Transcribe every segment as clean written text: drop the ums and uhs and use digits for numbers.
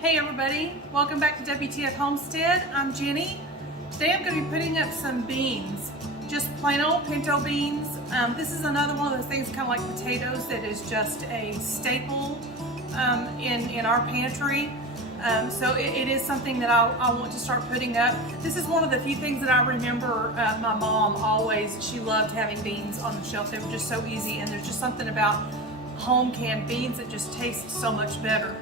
Hey everybody, welcome back to WTF Homestead. I'm Jenny. Today I'm going to be putting up some beans, just plain old pinto beans. This is another one of those things kind of like potatoes that is just a staple in our pantry. So it is something that I want to start putting up. This is one of the few things that I remember my mom always, she loved having beans on the shelf. They were just so easy, and there's just something about home canned beans that just tastes so much better.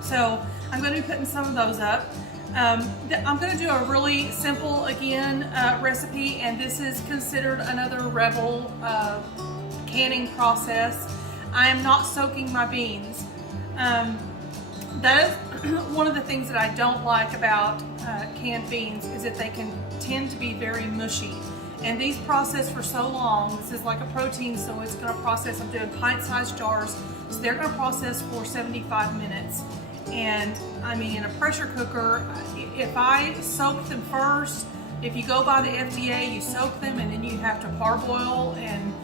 So I'm going to be putting some of those up. I'm going to do a really simple, again, recipe, and this is considered another rebel canning process. I am not soaking my beans. That is one of the things that I don't like about canned beans is that they can tend to be very mushy. And these process for so long. This is like a protein, so it's going to process. I'm doing pint-sized jars, so they're going to process for 75 minutes. And I mean, in a pressure cooker, if I soak them first, if you go by the FDA, you soak them and then you have to parboil, and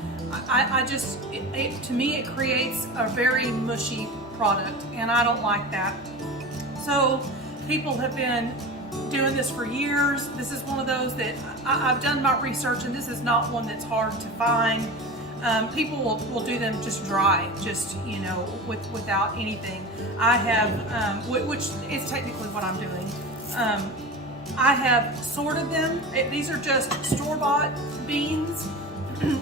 to me it creates a very mushy product, and I don't like that. So people have been doing this for years. This is one of those that I've done my research, and this is not one that's hard to find. People will do them just dry, just, you know, without anything. I have, which is technically what I'm doing. I have sorted them. These are just store-bought beans,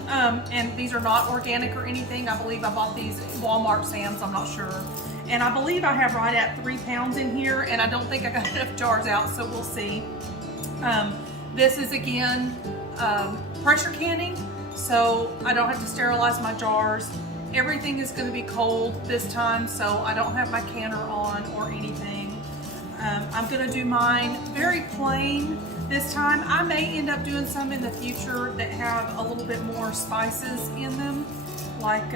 and these are not organic or anything. I believe I bought these at Walmart, Sam's, I'm not sure. And I believe I have right at 3 pounds in here, and I don't think I got enough jars out, so we'll see. This is, again, pressure canning. So I don't have to sterilize my jars. Everything is going to be cold this time, so I don't have my canner on or anything. I'm going to do mine very plain this time. I may end up doing some in the future that have a little bit more spices in them, like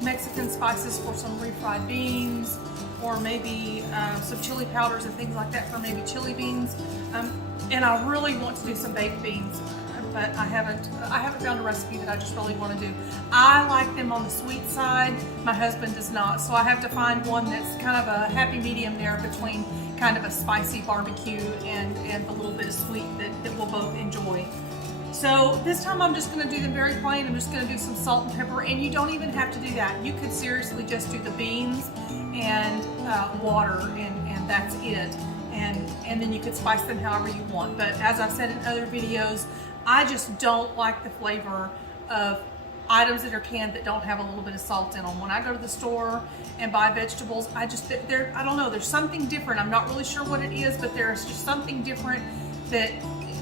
Mexican spices for some refried beans, or maybe some chili powders and things like that for maybe chili beans. And I really want to do some baked beans, but I haven't found a recipe that I just really want to do. I like them on the sweet side. My husband does not, so I have to find one that's kind of a happy medium there between kind of a spicy barbecue and a little bit of sweet that we'll both enjoy. So this time I'm just going to do them very plain. I'm just going to do some salt and pepper, and you don't even have to do that. You could seriously just do the beans and water, and that's it. And then you could spice them however you want. But as I've said in other videos, I just don't like the flavor of items that are canned that don't have a little bit of salt in them. When I go to the store and buy vegetables, I don't know, there's something different. I'm not really sure what it is, but there's just something different that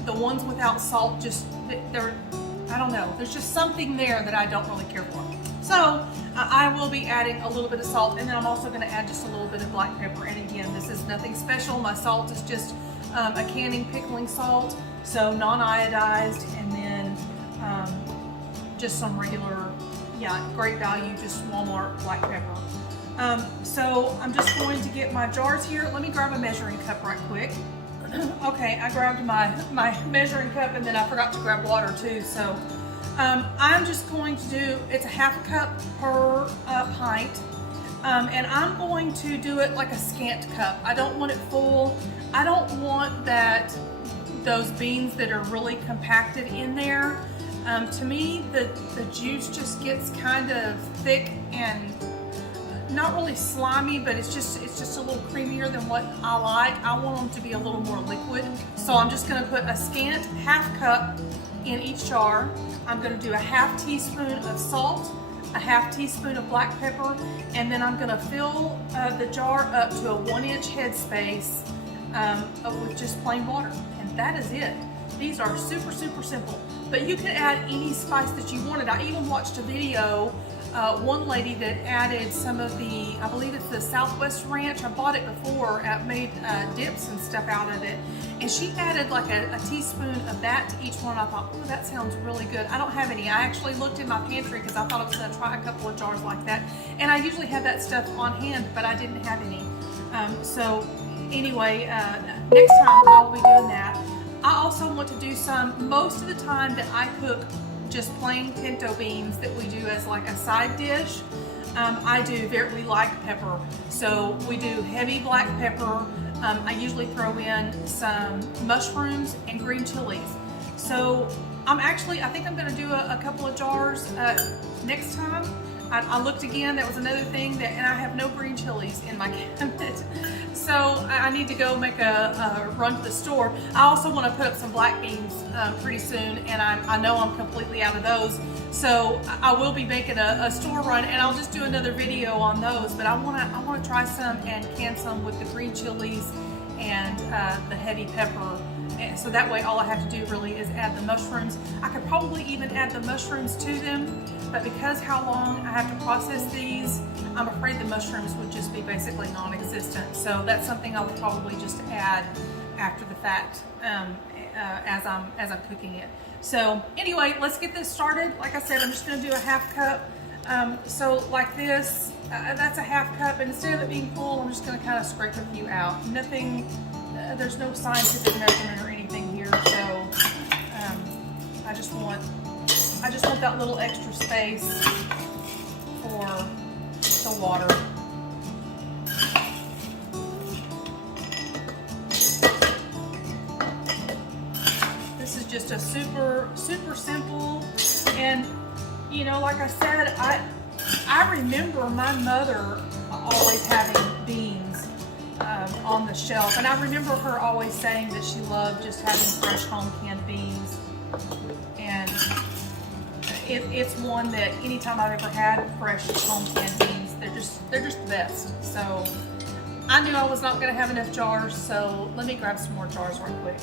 the ones without salt I don't know, there's just something there that I don't really care for. So I will be adding a little bit of salt, and then I'm also going to add just a little bit of black pepper. And again, this is nothing special. My salt is just a canning pickling salt, so non-iodized, and then just some regular, great value, just Walmart black pepper. So I'm just going to get my jars here. Let me grab a measuring cup right quick. Okay, I grabbed my measuring cup, and then I forgot to grab water too. So I'm just going to do, it's a half a cup per pint. And I'm going to do it like a scant cup. I don't want it full. I don't want those beans that are really compacted in there. To me, the juice just gets kind of thick and not really slimy, but it's just a little creamier than what I like. I want them to be a little more liquid. So I'm just going to put a scant half cup in each jar. I'm going to do a half teaspoon of salt, a half teaspoon of black pepper, and then I'm going to fill the jar up to a 1-inch headspace with just plain water, and that is it. These are super, super simple, but you can add any spice that you wanted. I even watched a video, one lady that added some of the, I believe it's the Southwest Ranch. I bought it before, made dips and stuff out of it, and she added like a teaspoon of that to each one. I thought, oh, that sounds really good. I don't have any. I actually looked in my pantry because I thought I was going to try a couple of jars like that, and I usually have that stuff on hand, but I didn't have any. So anyway, next time I'll be doing that. I also want to do some, most of the time that I cook just plain pinto beans that we do as like a side dish, I do. We like pepper. So we do heavy black pepper. I usually throw in some mushrooms and green chilies. So I think I'm gonna do a couple of jars next time. I looked again, that was another thing, and I have no green chilies in my cabinet. So I need to go make a run to the store. I also want to put up some black beans pretty soon, and I know I'm completely out of those. So I will be making a store run, and I'll just do another video on those. But I want to try some and can some with the green chilies and the heavy pepper. And so that way all I have to do really is add the mushrooms. I could probably even add the mushrooms to them, but because how long I have to process these, I'm afraid the mushrooms would just be basically non-existent. So that's something I'll probably just add after the fact as I'm cooking it. So anyway, let's get this started. Like I said, I'm just gonna do a half cup. So like this, that's a half cup, and instead of it being full, I'm just gonna kind of scrape a few out. Nothing, there's no scientific measurement or anything here, so I just want that little extra space for the water. This is just a super simple, and you know, like I said, I remember my mother always having beans on the shelf, and I remember her always saying that she loved just having fresh home canned beans, and it's one that anytime I've ever had fresh home canned beans, they're just the best. So I knew I was not going to have enough jars, so let me grab some more jars real quick.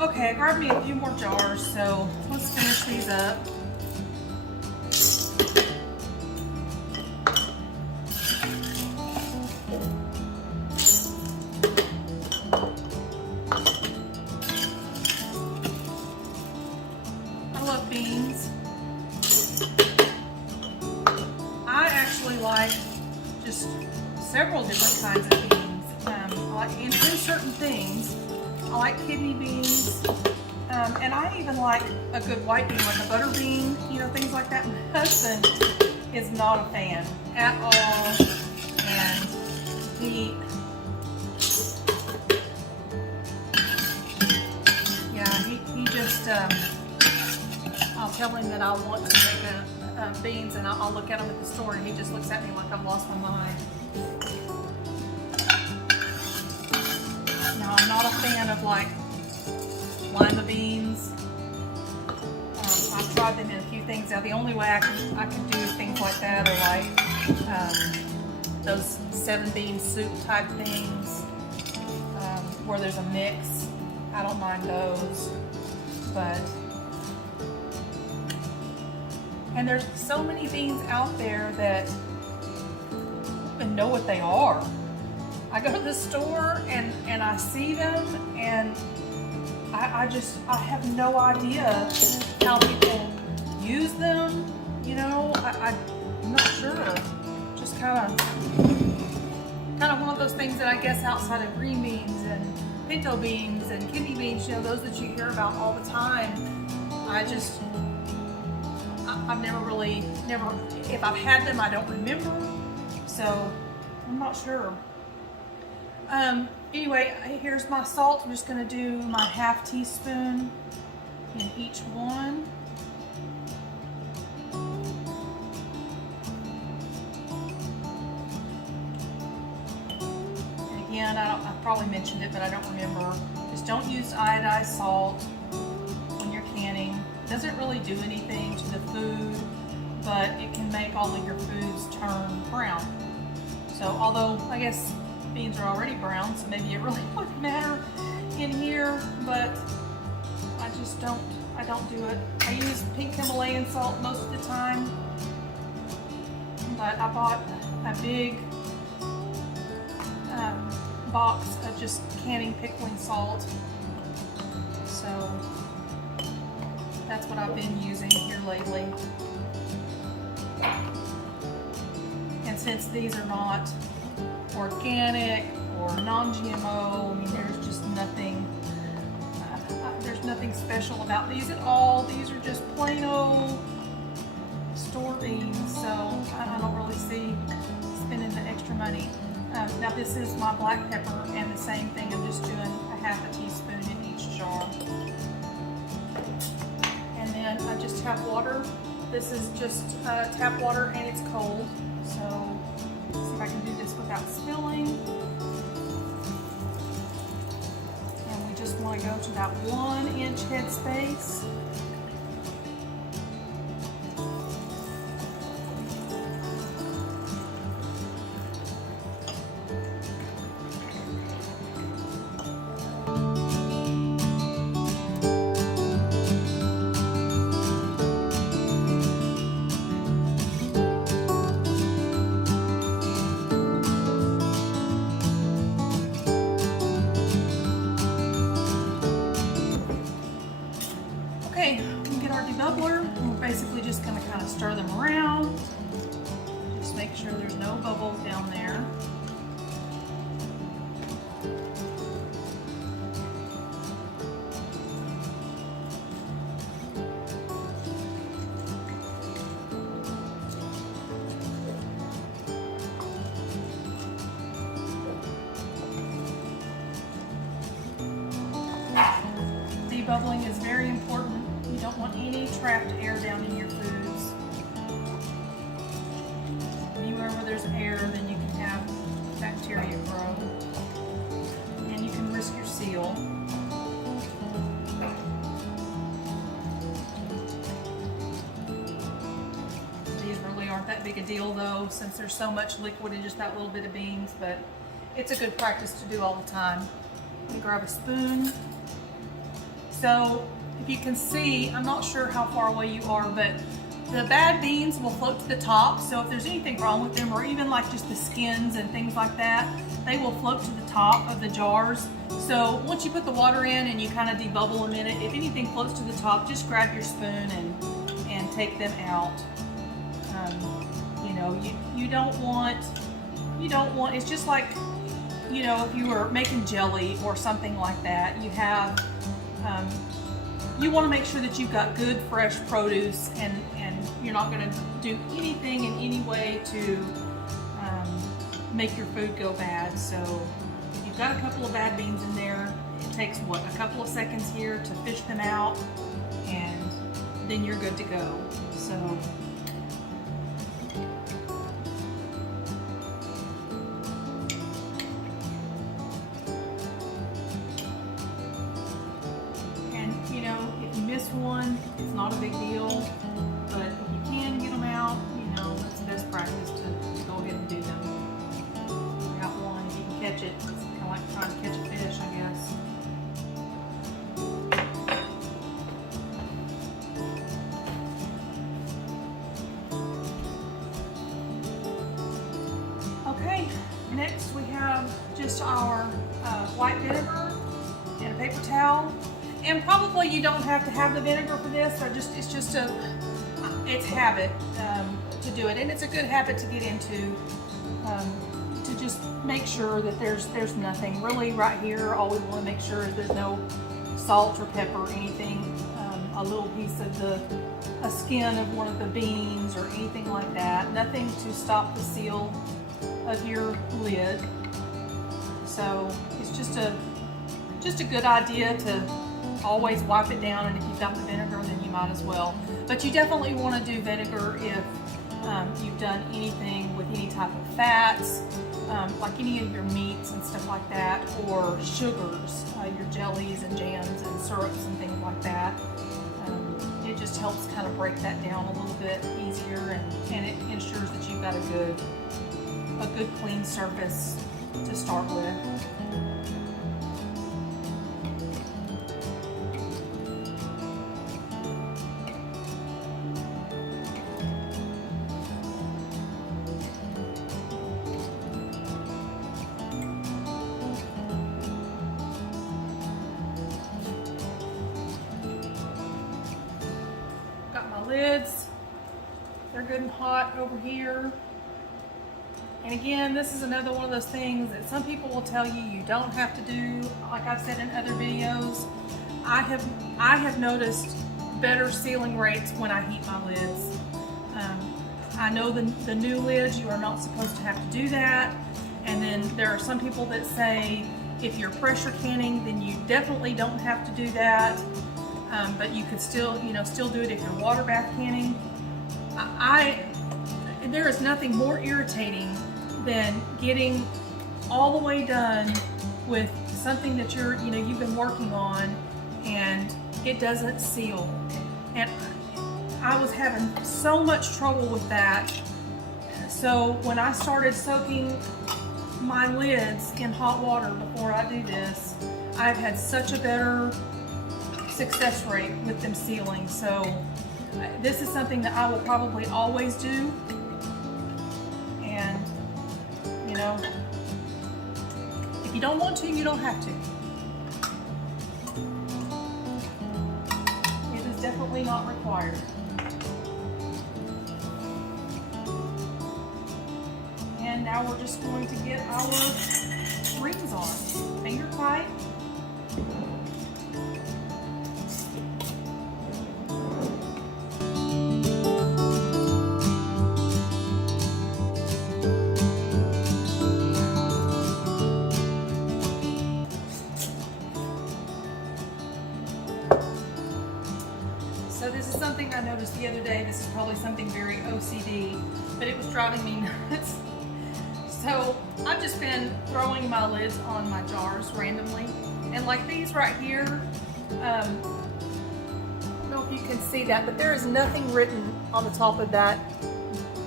Okay, I grabbed me a few more jars, so let's finish these up. I love beans. I actually like just several different kinds of beans. I like in certain things. I like kidney beans, and I even like a good white bean, like a butter bean, you know, things like that. My husband is not a fan at all, and he just, I'll tell him that I want to make beans, and I'll look at him at the store, and he just looks at me like I've lost my mind. No, I'm not a fan of like lima beans. I've tried them in a few things. Now the only way I can do things like that are like those 7-bean soup type things where there's a mix. I don't mind those, and there's so many beans out there that I don't even know what they are. I go to the store and I see them, and I have no idea how people use them, you know. I'm not sure. Just kind of one of those things that I guess outside of green beans and pinto beans and kidney beans, you know, those that you hear about all the time, I've never, if I've had them, I don't remember, so I'm not sure. Anyway, here's my salt. I'm just going to do my ½ teaspoon in each one. And again, I probably mentioned it, but I don't remember. Just don't use iodized salt when you're canning. It doesn't really do anything to the food, but it can make all of your foods turn brown. So, although I guess beans are already brown, so maybe it really wouldn't matter in here, but I don't do it. I use pink Himalayan salt most of the time, but I bought a big box of just canning pickling salt, so that's what I've been using here lately. And since these are not organic or non-GMO, I mean, there's just nothing, there's nothing special about these at all. These are just plain old store beans, so I don't really see spending the extra money. Now this is my black pepper, and the same thing, I'm just doing a half a teaspoon in each jar. And then I just have water. This is just tap water, and it's cold. So let's see if I can do this without spilling. And we just want to go to that 1-inch headspace. Okay, we get our debubbler, and we're basically just going to kind of stir them around. Just make sure there's no bubbles down there. Debubbling is very important. You don't want any trapped air down in your foods. Anywhere where there's air, then you can have bacteria grow. And you can risk your seal. These really aren't that big a deal though, since there's so much liquid in just that little bit of beans, but it's a good practice to do all the time. Let me grab a spoon. So if you can see, I'm not sure how far away you are, but the bad beans will float to the top. So if there's anything wrong with them, or even like just the skins and things like that, they will float to the top of the jars. So once you put the water in and you kind of debubble a minute, if anything floats to the top, just grab your spoon and take them out. You know, you don't want, it's just like, you know, if you were making jelly or something like that, you have, you want to make sure that you've got good fresh produce, and you're not going to do anything in any way to make your food go bad. So if you've got a couple of bad beans in there, it takes what, a couple of seconds here to fish them out, and then you're good to go. So one, it's not a big deal, but if you can get them out, you know, that's the best practice to go ahead and do them. I got one, if you can catch it, it's kind of like trying to catch a fish, I guess. Okay, next we have just our white vinegar and a paper towel. And probably you don't have to have the vinegar for this, or it's habit to do it, and it's a good habit to get into, to just make sure that there's nothing really right here. All we want to make sure is there's no salt or pepper or anything, a little piece of a skin of one of the beans or anything like that. Nothing to stop the seal of your lid. So it's just a good idea to always wipe it down, and if you've got the vinegar, then you might as well. But you definitely want to do vinegar if you've done anything with any type of fats, like any of your meats and stuff like that, or sugars, your jellies and jams and syrups and things like that. It just helps kind of break that down a little bit easier, and it ensures that you've got a good clean surface to start with. Lids, they're good and hot over here. And again, this is another one of those things that some people will tell you don't have to do. Like I've said in other videos, I have noticed better sealing rates when I heat my lids. I know the new lids, you are not supposed to have to do that. And then there are some people that say if you're pressure canning, then you definitely don't have to do that. But you could still, still do it if you're water bath canning. There is nothing more irritating than getting all the way done with something that you've been working on and it doesn't seal. And I was having so much trouble with that. So when I started soaking my lids in hot water before I do this, I've had such a better success rate with them sealing. So this is something that I will probably always do. And if you don't want to, you don't have to. It is definitely not required. And now we're just going to get our rings on. Finger tight. So this is something I noticed the other day. This is probably something very OCD, but it was driving me nuts. So I've just been throwing my lids on my jars randomly. And like these right here, I don't know if you can see that, but there is nothing written on the top of that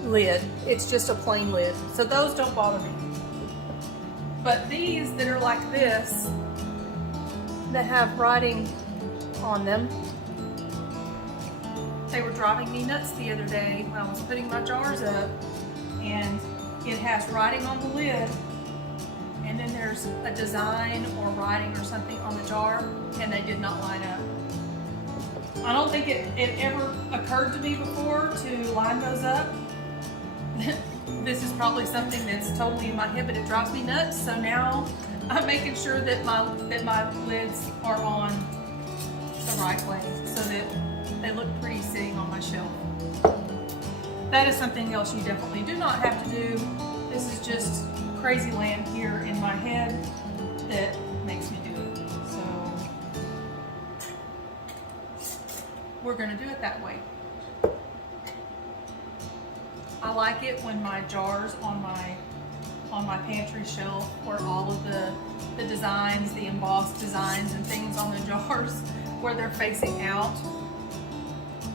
lid. It's just a plain lid. So those don't bother me. But these that are like this, that have writing on them, they were driving me nuts the other day when I was putting my jars up, and it has writing on the lid, and then there's a design or writing or something on the jar, and they did not line up. I don't think it ever occurred to me before to line those up. This is probably something that's totally in my head, but it drives me nuts. So now I'm making sure that my lids are on the right way so that they look pretty sitting on my shelf. That is something else you definitely do not have to do. This is just crazy land here in my head that makes me do it. So we're gonna do it that way. I like it when my jars on my pantry shelf, where all of the designs, the embossed designs and things on the jars, where they're facing out.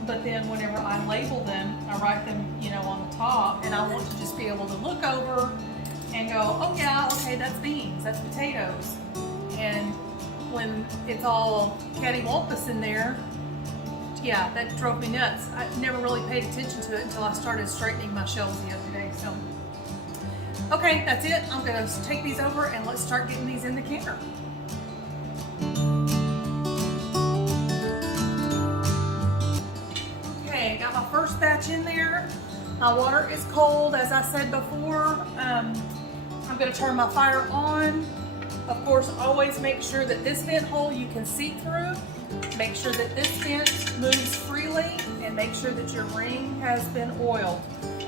But then whenever I label them, I write them, on the top, and I want to just be able to look over and go, oh yeah, okay, that's beans, that's potatoes. And when it's all cattywampus in there, yeah, that drove me nuts. I never really paid attention to it until I started straightening my shelves the other day. So, okay, that's it. I'm gonna take these over and let's start getting these in the canner. Okay, got my first batch in there. My water is cold, as I said before. I'm gonna turn my fire on. Of course, always make sure that this vent hole you can see through. Make sure that this vent moves freely, and make sure that your ring has been oiled.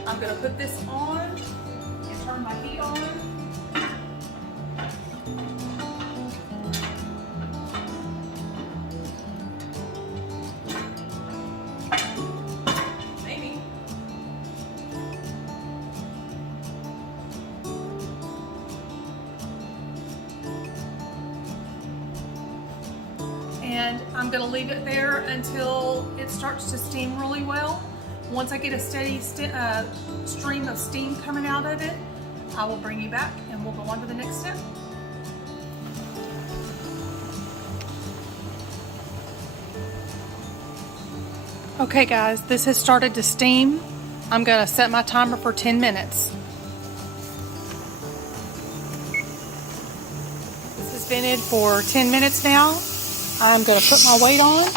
I'm gonna put this on and turn my heat on. And I'm going to leave it there until it starts to steam really well. Once I get a steady stream of steam coming out of it, I will bring you back and we'll go on to the next step. Okay guys, this has started to steam. I'm going to set my timer for 10 minutes. This has been it for 10 minutes now. I'm going to put my weight on,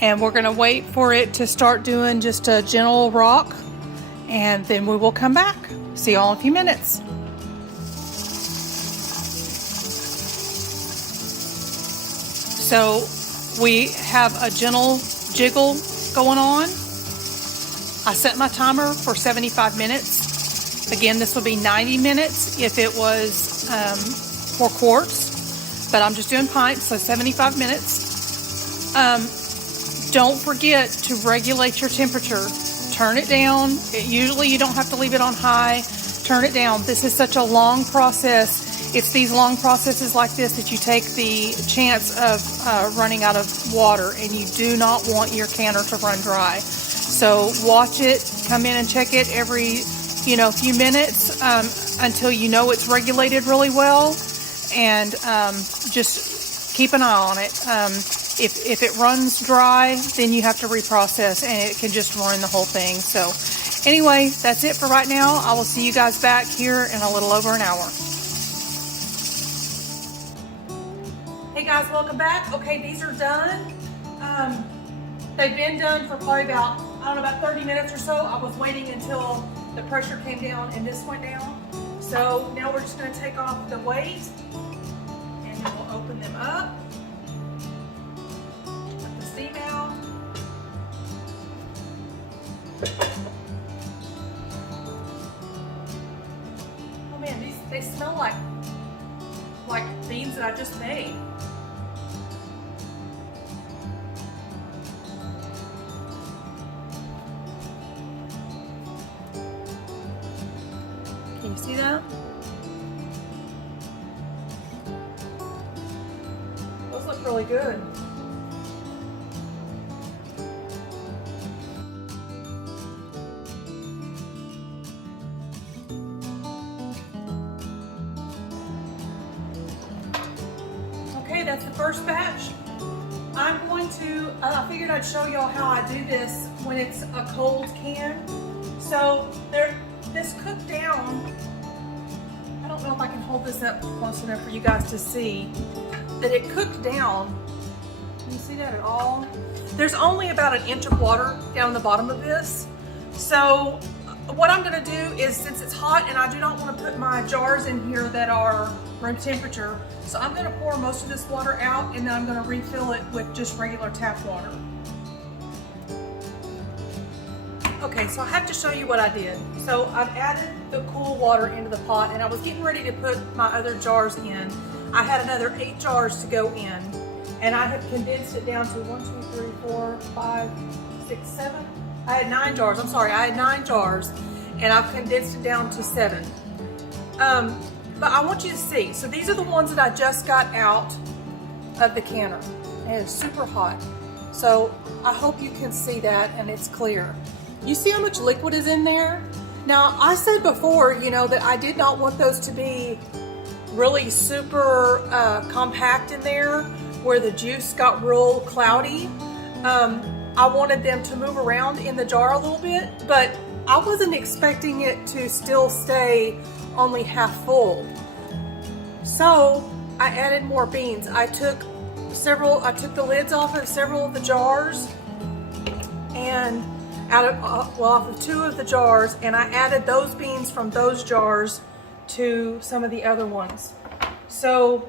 and we're going to wait for it to start doing just a gentle rock, and then we will come back. See y'all in a few minutes. So we have a gentle jiggle going on. I set my timer for 75 minutes. Again, this would be 90 minutes if it was for quarts, but I'm just doing pints, so 75 minutes. Don't forget to regulate your temperature. Turn it down. Usually you don't have to leave it on high. Turn it down. This is such a long process. It's these long processes like this that you take the chance of running out of water, and you do not want your canner to run dry. So watch it, come in and check it every few minutes until you know it's regulated really well, and just keep an eye on it. If it runs dry, then you have to reprocess, and it can just ruin the whole thing. So anyway, that's it for right now. I will see you guys back here in a little over an hour. Hey guys, welcome back. Okay, these are done. They've been done for probably about 30 minutes or so. I was waiting until the pressure came down and this went down. So now we're just going to take off the weight, and then we'll open them up. Let the steam out. Oh man, they smell like beans that I just made. Can you see that? Those look really good. Okay, that's the first batch. I'm going to, I figured I'd show y'all how I do this when it's a cold can. So this cooked down. I don't know if I can hold this up close enough for you guys to see that it cooked down. Can you see that at all? There's only about an inch of water down the bottom of this. So what I'm gonna do is, since it's hot and I do not want to put my jars in here that are room temperature, so I'm gonna pour most of this water out, and then I'm gonna refill it with just regular tap water. Okay, so I have to show you what I did. So I've added the cool water into the pot, and I was getting ready to put my other jars in. I had another 8 jars to go in, and I have condensed it down to 1, 2, 3, 4, 5, 6, 7. I had 9 jars. I'm sorry, I had 9 jars, and I've condensed it down to 7. But I want you to see. So these are the ones that I just got out of the canner, and it's super hot. So I hope you can see that and it's clear. You see how much liquid is in there? Now, I said before, that I did not want those to be really super compact in there where the juice got real cloudy. I wanted them to move around in the jar a little bit, but I wasn't expecting it to still stay only half full. So I added more beans. I took the lids off of several of the jars, and off of 2 of the jars, and I added those beans from those jars to some of the other ones. So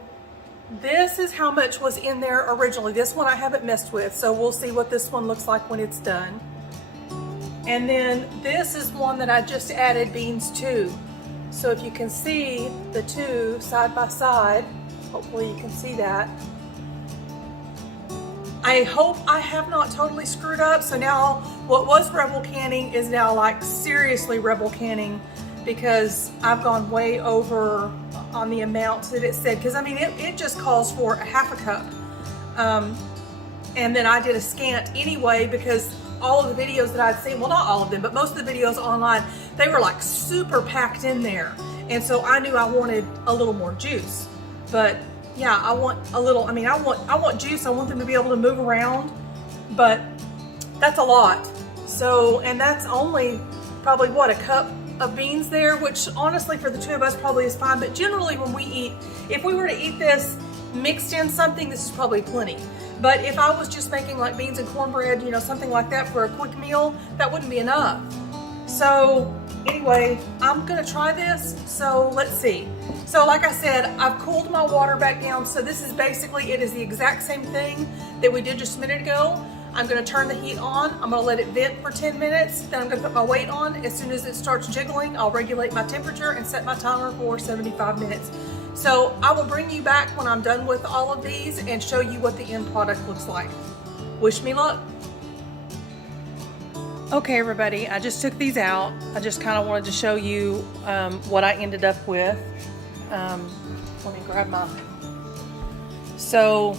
this is how much was in there originally. This one I haven't messed with, so we'll see what this one looks like when it's done. And then this is one that I just added beans to. So if you can see the 2 side by side, hopefully you can see that. I hope I have not totally screwed up. So now what was rebel canning is now like seriously rebel canning, because I've gone way over on the amounts that it said. Because I mean, it just calls for a half a cup. And then I did a scant anyway, because all of the videos that I'd seen, well, not all of them, but most of the videos online, they were like super packed in there. And so I knew I wanted a little more juice. But yeah, I want a little, I want juice. I want them to be able to move around, but that's a lot. So, and that's only probably what, a cup of beans there, which honestly for the 2 of us probably is fine. But generally when we eat, if we were to eat this mixed in something, this is probably plenty. But if I was just making like beans and cornbread, something like that for a quick meal, that wouldn't be enough. So anyway, I'm gonna try this, so let's see. So like I said, I've cooled my water back down, so this is basically, it is the exact same thing that we did just a minute ago. I'm gonna turn the heat on. I'm gonna let it vent for 10 minutes. Then I'm gonna put my weight on. As soon as it starts jiggling, I'll regulate my temperature and set my timer for 75 minutes. So I will bring you back when I'm done with all of these and show you what the end product looks like. Wish me luck. Okay, everybody, I just took these out. I just kind of wanted to show you what I ended up with. Let me grab my... So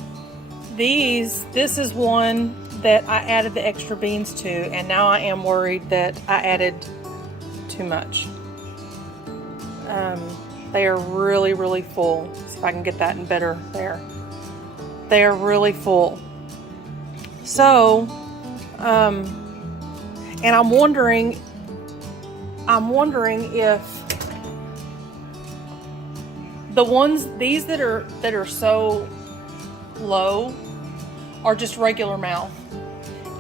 this is one that I added the extra beans to, and now I am worried that I added too much. They are really, really full. See if I can get that in better there. They are really full. So, and I'm wondering if the ones, these that are so low are just regular mouth.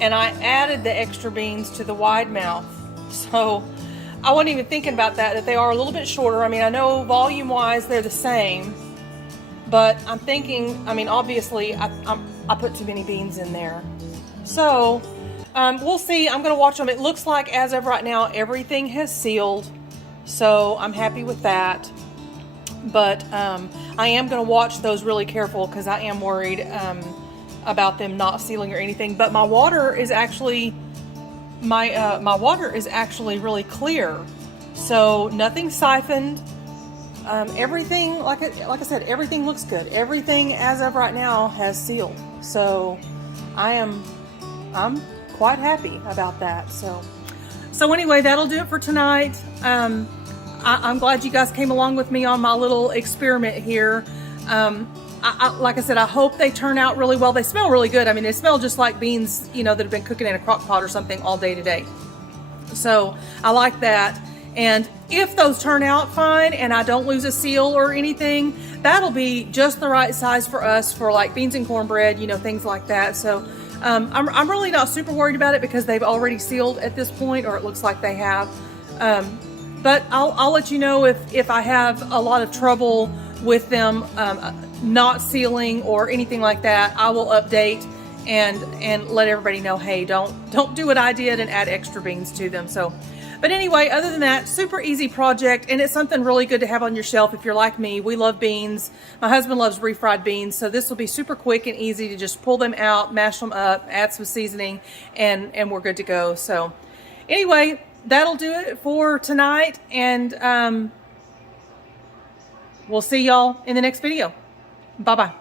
And I added the extra beans to the wide mouth. So I wasn't even thinking about that they are a little bit shorter. I mean, I know volume wise they're the same, but I'm thinking, I mean, obviously I put too many beans in there. So we'll see. I'm going to watch them. It looks like as of right now, everything has sealed. So I'm happy with that. But I am going to watch those really careful because I am worried about them not sealing or anything. But my water is actually, my water is actually really clear. So nothing siphoned. Everything, like I said, everything looks good. Everything as of right now has sealed. So I'm quite happy about that. So anyway, that'll do it for tonight. I'm glad you guys came along with me on my little experiment here. Like I said, I hope they turn out really well. They smell really good. I mean, they smell just like beans, you know, that have been cooking in a crock pot or something all day today. So I like that. And if those turn out fine and I don't lose a seal or anything, that'll be just the right size for us for like beans and cornbread, you know, things like that. So I'm really not super worried about it because they've already sealed at this point, or it looks like they have. But I'll let you know if I have a lot of trouble with them not sealing or anything like that. I will update and let everybody know, hey, don't do what I did and add extra beans to them. So, but anyway, other than that, super easy project, and it's something really good to have on your shelf if you're like me. We love beans. My husband loves refried beans, so this will be super quick and easy to just pull them out, mash them up, add some seasoning, and we're good to go. So anyway, that'll do it for tonight, and we'll see y'all in the next video. Bye-bye.